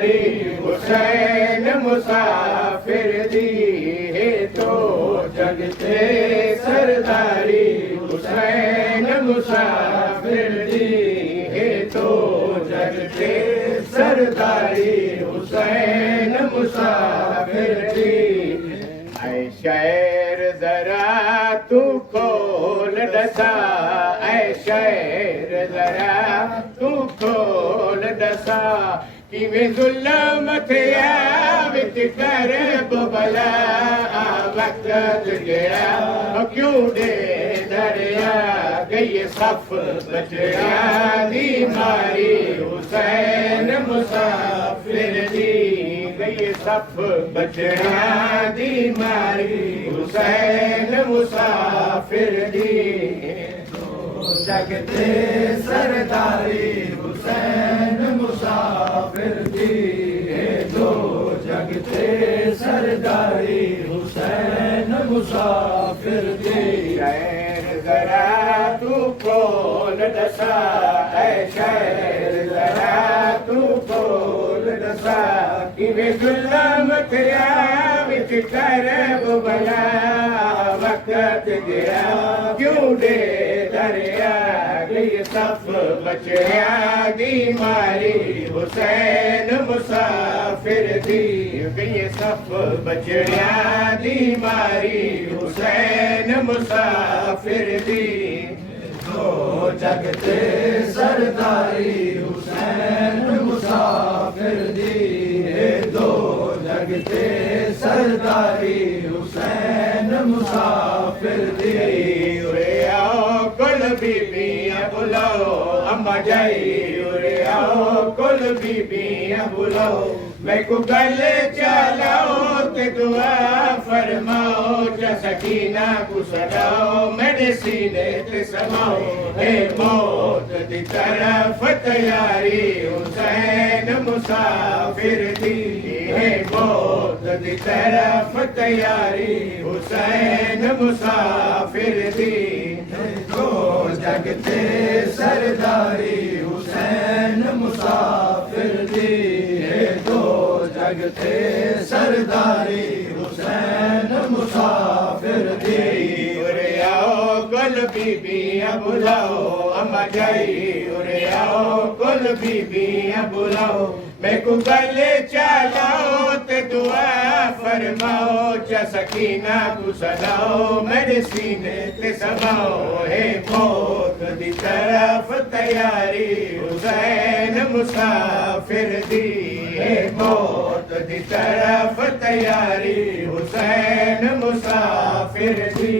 हुसैन मुसाफिर दी है तो जगते सरदारी। हुसैन मुसाफिर दी है तो जगते सरदारी। हुसैन मुसाफिर दी। ऐ शहर जरा तू खोल दसा। ऐ शहर जरा तू खोल दसा। कि वे जुल्म थिया विच कर बबला। वक्त गया क्यों दे दरिया गई सफ बचड़ा दी मारी। हुसैन मुसाफिर दी गई सफ बचड़ा दी मारी। हुसैन मुसाफिर दी जगते सरदारी। हुसैन मुसाफिर दी दो जगते सरदारी। हुसैन मुसाफिर दी। शहर जरा तू खोल दसा। ऐ शहर जरा तू खोल दसा। कि वे जुल्म थिया विच कर बबला। वक्त गया क्यों दे दरिया गई सफ बचड़ा दी मारी। हुसैन मुसाफिर दी गई सफ बचड़ा दी मारी। हुसैन मुसाफिर दी दो जगते सरदारी। हुसैन मुसाफिर दी दो जगते सरदारी। हुसैन मुसाफिर दी। उरे आओ कुल बीबियां बुलाओ अम्मा जाई। उरे आओ कुल बीबियां बुलाओ। मैं को गले चलाओ ते दुआ फरमाओ। जा सकीना को सलाओ मेरे सीने ते समाओ। हे मौत दी तरफ तैयारी। हुसैन मुसाफिर दी है मौत दी तरफ तैयारी। हुसैन मुसाफिर दी दो जगते सरदारी। हुसैन मुसाफिर दी दो जगते सरदारी। हुसैन मुसाफिर दी। उरे आओ कुल बीबियां बुलाओ अम्मा जाई। उरे आओ कुल बीबियां बुलाओ। मैं को गले चलाओ ते दुआ फरमाओ। जा सकीना को सलाओ मेरे सीने ते समाओ। हे मौत दी तरफ तैयारी। हुसैन मुसाफिर दी है मौत दी तरफ तैयारी। हुसैन मुसाफिर दी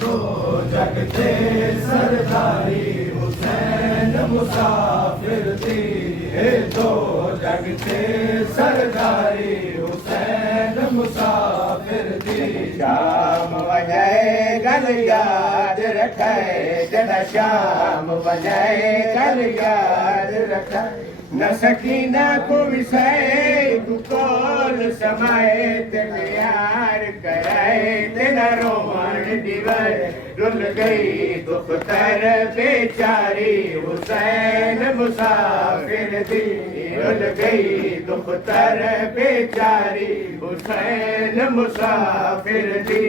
दो जगते सरदारी। हुसैन मुसाफिर दी दो जगते सरदारी। हुसैन मुसाफिर दी। शाम वजाए गल याद रखे। जड़ा शाम वजाए गल याद रखे। न सकीना को विसाए तू कोल समाए। ते प्यार कराए ते न रोमन दिवाए। रुल गई दुख तर बेचारी। हुसैन मुसाफिर दी रुल गई दुख तर बेचारी। हुसैन मुसाफिर दी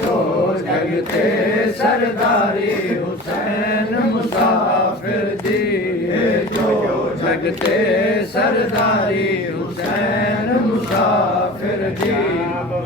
दो जगते सरदारी। हुसैन मुसाफिर दी दो जगते सरदारी। हुसैन मुसाफिर दी।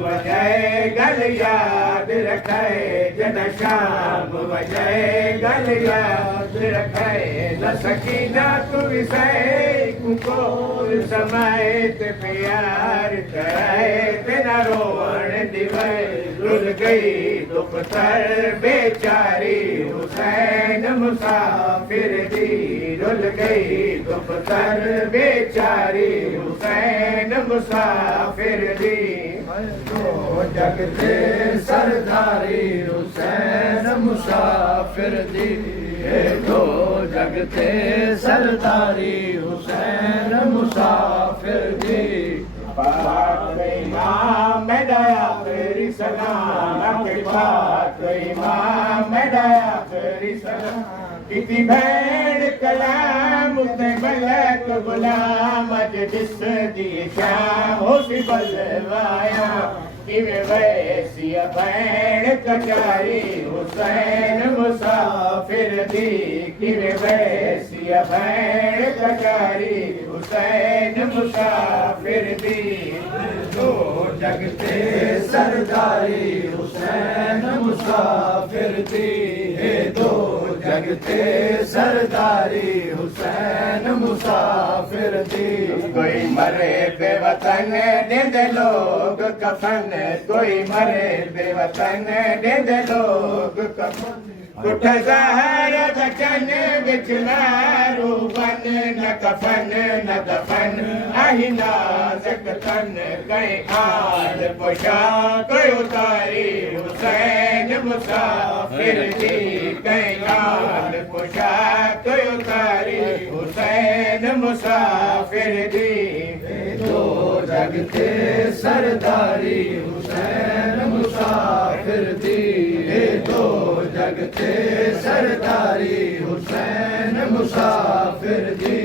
बजाए गल याद रखे। जन शाम बजाए गल याद रखे। न सकीना तू विसाए कुकोल समाए ते प्यार कराए ते न रोवण दिवाए। रुल गई दुख तर बेचारी। हुसैन मुसाफिर दी रुल गई दुख तर बेचारी। हुसैन मुसाफिर दी दो जगते सरदारी। हुसैन मुसाफिर दी दो जगते सरदारी। हुसैन मुसाफिर दी। पाक इमाम मेरा आखिरी सलाम। के पाक इमाम मेरा आखिरी सलाम। कितनी भेड़ कलाम ते मलक गुलाम जिस दी शाम होसी बलवाया किवे वैसी भैण कचारी हुसैन मुसाफिर दी किवे वैसी भैण कचारी हुसैन मुसाफिर दी दो जगते सरदारी हुसैन मुसाफिर दी हे दो जगते सरदारी हुसैन मुसाफिर दी कोई मरे बेवतन दे लोग कफन कोई मरे बेवतन दे लोग कफन उठ ज़हर बचन बिच मारू बन न कफन न दफन आही नाज़क तन कई आल पोशाक उतारी हुसैन मुसाफिर दी कई आल पोशाक उतारी हुसैन मुसाफिर दी दो जगते सरदारी हुसैन मुसाफिर दी हे दो जगते सरदारी हुसैन मुसाफिर दी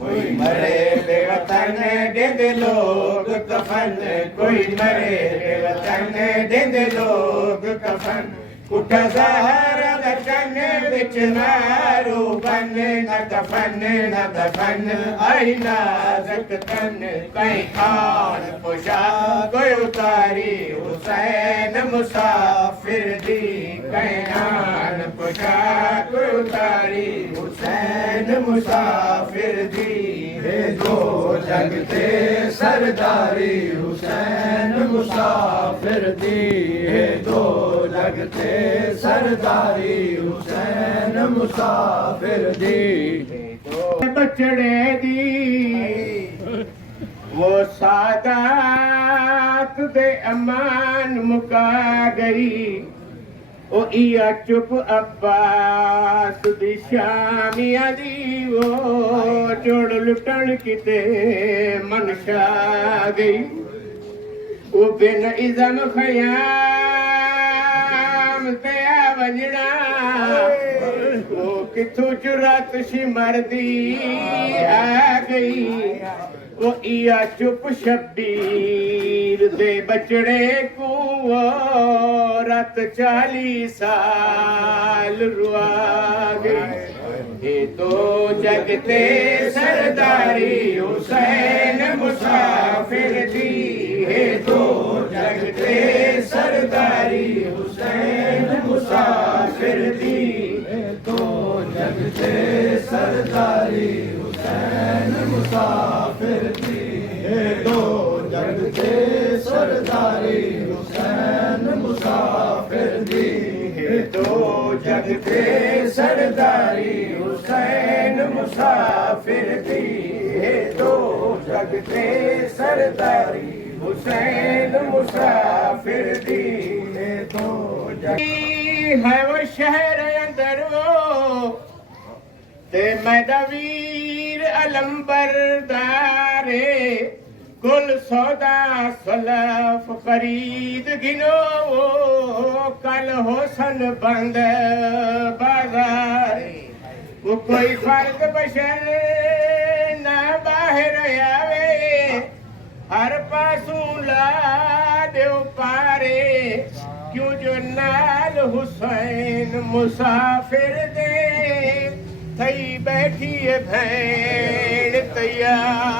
कोई मरे बेवतन दे लोग कफन कोई मरे बेवतन दे लोग कफन उठ ज़हर बचन बिच मारू बन न कफन न दफन आई नाज़क तन कई खान पोशाक उतारी हुसैन मुसाफिर दी कई खान पोशाक उतारी हुसैन मुसाफिर दी हे दो जगते सरदारी हुसैन मुसाफिर दी हे दो जगते सरदारी हुसैन मुसाफिर दी बचड़े दी वो सादात दे अमान मुका गई ओ इया चुप अब्बास दी शामिया दी वो जोड़ लुटन किते मनशा गई वो बिन इज़म खयाम ते वंजना वो किथों जुरात मर्दी आ गई वो इया चुप शब्बीर दे बचड़े को वो रात 40 साल रुआ गई ये तो जगते सरदारी हुसैन मुसाफिर दी हे तो जगते सरदारी हुसैन मुसाफिर दी तो जगते सरदारी हुसैन मुसाफिर दी हे दो जगते सरदारी हुसैन मुसाफिर दी हे तो जगते सरदारी हुसैन मुसाफिर दी हे तो जगते सरदारी हुसैन मुसाफिर दी हे तो है वो शहर अंदर वो ते मैदा वीर अलंबरदारे कुल सौदा सलफ खरीद गिनो वो कल होसन बंद बाजार वो कोई फर्द बशर ना बाहर आवे हर पासों ला दे पारे क्यों जो नाल हुसैन मुसाफिर दे थई बैठी है भैन तैयार